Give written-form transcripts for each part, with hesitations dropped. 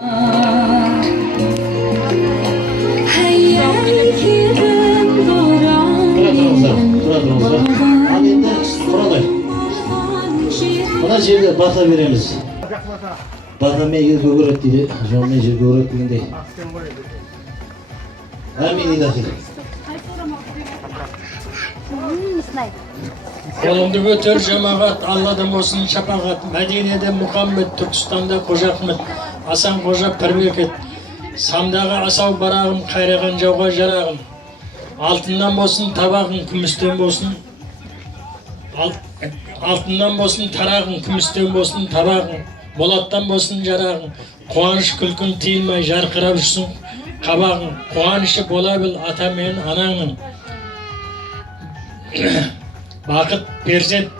Mına жерде бата береміз. Батамен жерге көрет дейді, жолмен жерге көрет дегендей. Әмин илахи. Қолыңды көтер жамағат, Алладан болсын шапағат. Мәдинеде Мұхаммед, Түркістанда Қожа Ахмет, Асан Қожа Пірбекет. Самдағы асау барағым, қайраған жауға жарағым. Алтыннан болсын табағым, күмістен болсын. Алтыннан болсын тарағың, күмістен болсын табағың. Болаттан болсын жарағың. Қуаныш күлкің тиылмай жарқырап жүрсін қабағың. Қуанышы бола біл ата мен анаңның. Бақыт, перзент,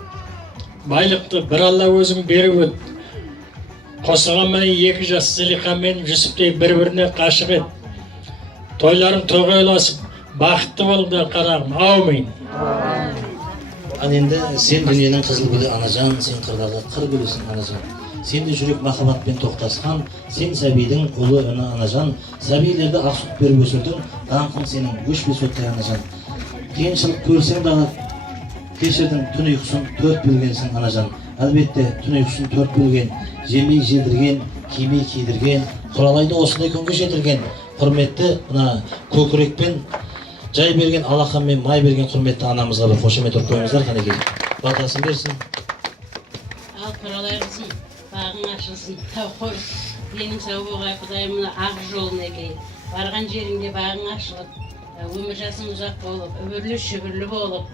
байлықты бір Алла өзің беріп өт. Қосыған міне екі жас Зылиха мен Жүсіптей бір-біріне қашық ет. Тойларың тойға ұласып, бақытты болыңдар қарағым. Аумин. Ал енді сен дүниенің қызыл гүлі анажан, сен қырдағы қыр гүлісің анажан. Сенде жүрек махаббатпен тоқтасқан, сен сәбидің ұлы үні анажан. Сәбилерді ақ сүт беріп өсірдің, даңқың сенің өшпес оттай анажан. Қиыншылық көрсең дағы кешірдің, түн ұйқысын төрт бөлгенсің анажан. Әлбетте түн ұйқысын төрт бөлген, жемей желдірген, кимей кидірген, Құралайды осындай күнге жетірген. Құрметті мына көкірекпен жай берген, алақан мен май берген құрметті анамызға бір қошемет ұрып қойыңыздар, қанекей. Батасын берсін. Ал Құралай қызым, бағың ашылсын, тау қой. Денің сау болғай, Құдайымның ақ жолын екей. Барған жеріңде бағың ашылып, өмір жасың ұзақ болып, үбірлі шүбірлі болып,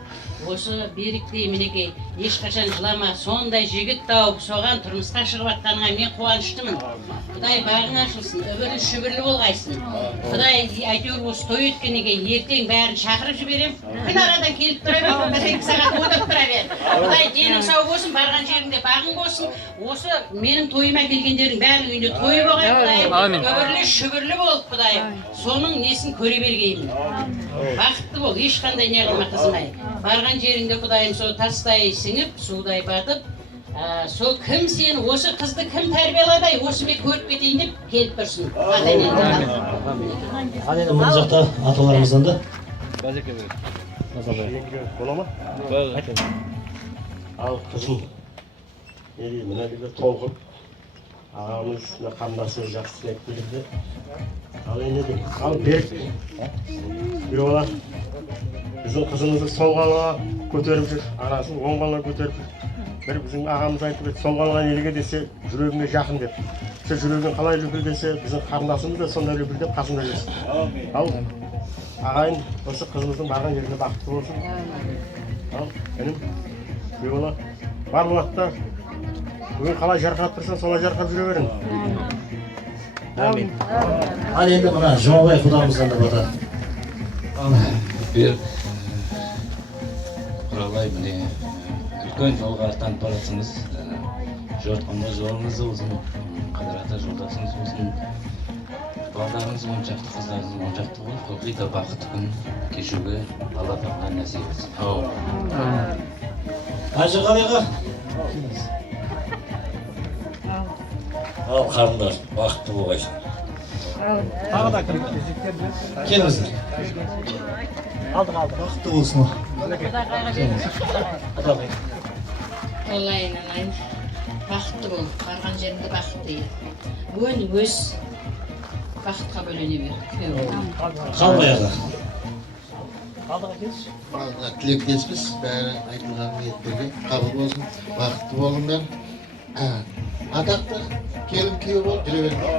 осы беріктей мінекей, ешқашан жылама, сондай жігіт тауып, соған тұрмысқа шығып атқаныңа мен қуаныштымын. Құдай бағың ашылсын, үбірлі шүбірлі болғайсын. Құдай әйтеуір осы той өткенеге ертең бәрін шақырып жіберем. Күн арадан келіп тұра бер, бір 2 сағат отырып тұра бер. Құдай денің сау болсын, барған жеріңде бағың болсын. Осы менің тойыма келгендердің бәрі үйінде той болғай, Құдай. Үбірлі шүбірлі болып, Құдай. Соның несін көре бергеймін. Бақытты бол, ешқандай не қылма қызым-ай. Барған жеріңде Құдайым сол тастай сіңіп, судай батып, сол кім сен, осы қызды кім тәрбиеладай, осы мен көріп кетейін деп келіп тұрсын. Ал енді мұны жақта аталарымыздан да. Бола ма? Ал қызым, мына жерде толқып, ағамыз қандасы жақсы тілек берді. Ал енді ал беріп, бір ола біздің қызымызды сол қалаға көтеріп жүр, арасын оң қалаға көтеріп жүр. Бір біздің ағамыз айтып еді, сол қалаға елге десе жүрегіңе жақын деп. Сен жүрегің қалай любір десе, біздің қарындасымыз да сондай любір деп қасында жүрсін. Ал ағайын осы қызымыздың барған жеріне бақытты болсын. Ал інім, бір ола бар уақытта бүгін қалай жарқырап тұрсаң, солай жарқырап жүре берің. Әмин. Ал енді мына Жұмабай құдамыздан да бата. Беріп, Құралай міне үлкен жолға аттанып барасыңыз. Жортқанда жолыңыз болсын, қадырата жолдасыңыз болсын. Балдарыңыз оншақты, қыздарыңыз оншақты болып, ылғи да бақытты күн кешуге Алла тағала нәсіп етсін. Қажы қалайға? Ал қарындар, бақытты болғайсың. Келіңіздер. Бақытты болсын. Олайын, анайын, бақытты бол, барған жерінде бақытты ел. Өз бақытқа бөлене бер. Қалбай аға. Тілектеспіз, бәрі айтылған ниеттерге қабыл болсын, бақытты болыңдар. Атақты келін күйеу болып жүре беріңдер.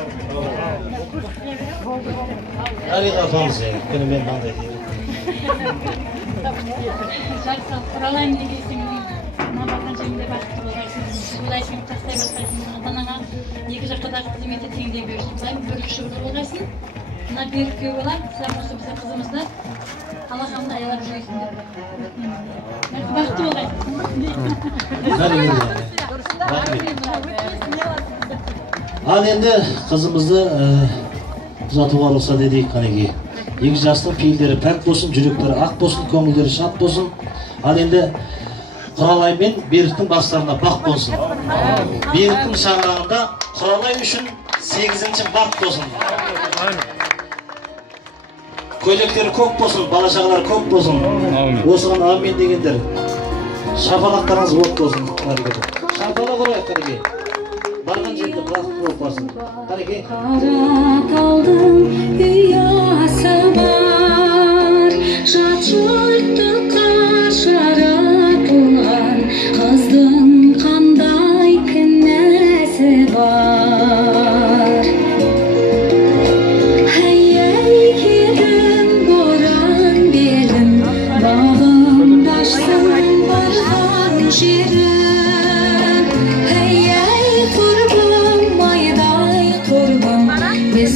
Дариға апамыз, күнімен маңдай дейді. Жақсы, Құралайым дегесің, мына барған жеріңде бақытты болғайсың. Құдай сені тастай бастайсың. Ата-анаңа екі жаққа да қызметті теңдей берсін. Құдайым бірлік шүбірлі болғайсың. Мына берік күйеу болады, сіздер осы біздің қызымызды Аллахымды аялап жүресің деп. Бақытты болғайсың. Ал енді қызымызды ұзатуға рұқсат етейік қанекей. Екі жастың пейілдері пәк болсын, жүректері ақ болсын, көңілдері шат болсын. Ал енді Құралай мен Беріктің бастарына бақ болсын. Беріктің шаңырағында Құралай үшін 8-ci bak bolsun. Köylekleri köp bolsun, bala çağalar köp bolsun. Osıgan amin degender. Şapalaklarınız bol bolsun. Şapalak koyak kardeşim. Bargan жерде бақытты болып барсын. Қареке. Қара талдың ұясы бар, жат жұрттыққа жаратылған қыздың қандай кінәсі бар. Әй келін боран белін, бағым ашсын барған жерім. Biz